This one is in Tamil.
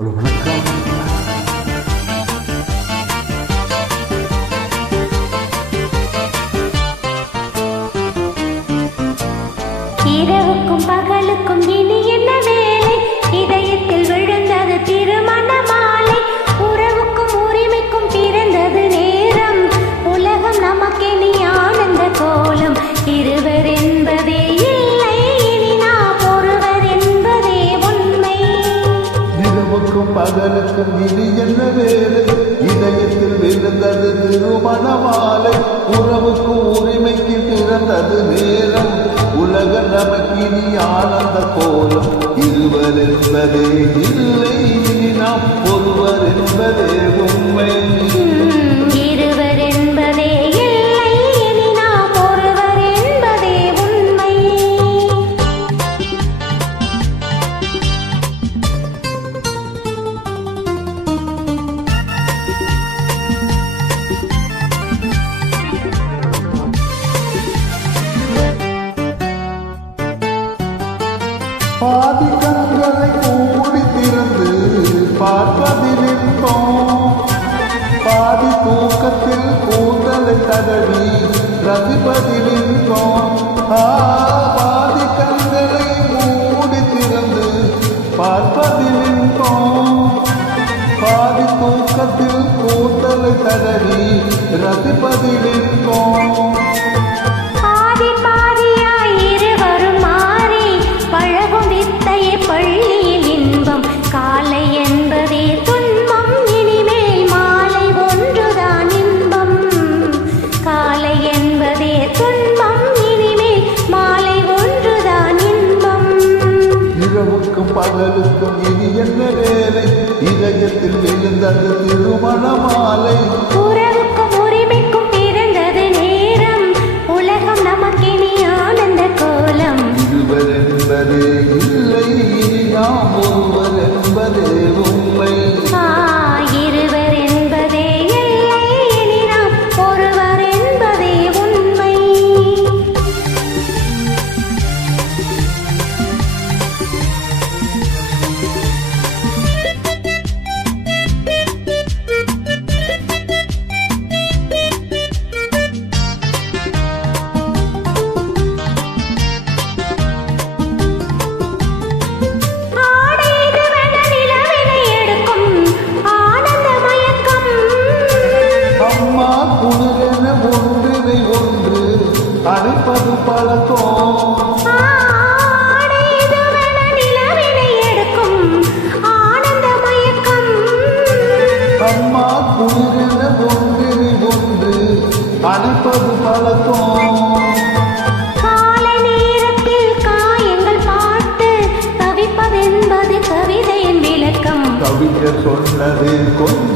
ஹலோ வணக்கம். இரவுக்கும் பகலுக்கும் இனி என்ன வேலை? இதயத்தில் விழுந்தது திருமண மாலை. உறவுக்கும் உரிமைக்கும் பிறந்தது நேரம். உலகம் நமக்கெனி ஆனந்த கோலம். இருவர் என்பதே இல்லை, இனி நாம் ஒருவர் என்பதே உண்மை. இரவுக்கும் பகலுக்கும் இனி என்ன வேலை? இதயத்தில் விழுந்தது திருமண மாலை. உறவுக்கும் உரிமைக்கு பிறந்தது நேரம். உலக நமக்கினி ஆனந்த கோலம். இருவர் என்பதே இல்லை, இனி நாம் ஒருவர் என்பதே உண்மை. இருவர் என்பதே இல்லை, இனி நாம் ஒருவர் என்பதே உண்மை. பாதி கண்களை மூடி திறந்து பார்ப்பதில் இன்பம். பாதி தூக்கத்தில் கூந்தலை தடவி ரசிப்பதில் இன்பம். பாதி கண்களை மூடி திறந்து பார்ப்பதில் இன்பம். பாதி தூக்கத்தில் கூந்தலை தடவி ரசிப்பதில் இன்பம். பாதி பாதியாய் இருவரும் மாறி பழகும் வித்தையே பள்ளியில் இன்பம். காலை என்பதே துன்பம், இனிமேல் மாலை ஒன்றுதான் இன்பம். காலை என்பதே துன்பம், இனிமேல் மாலை ஒன்றுதான் இன்பம். இரவுக்கும் பகலுக்கும் இனி என்ன வேலை? இதயத்தில் விழுந்தது திருமண மாலை. உறவுக்கும் உரிமைக்கும் பிறந்தது நேரம். உலகம் நமக்கினி ஆனந்த கோலம். இருவர் என்பதே இல்லை, இனி நாம் ஒருவர் என்பதே உண்மை. இருவர் என்பதே இல்லை, இனி நாம் ஒருவர் என்பதே உண்மை. அம்மா குளிரென ஒன்றினை ஒன்று அணைப்பது பழக்கம். அம்மா குளிரென ஒன்றினை ஒன்று அணைப்பது பழக்கம். காலை நேரத்தில் காயங்கள் பார்த்து தவிப்பதென்பது கவிதையின் விளக்கம். கவிஞர் சொன்னது கொஞ்சம்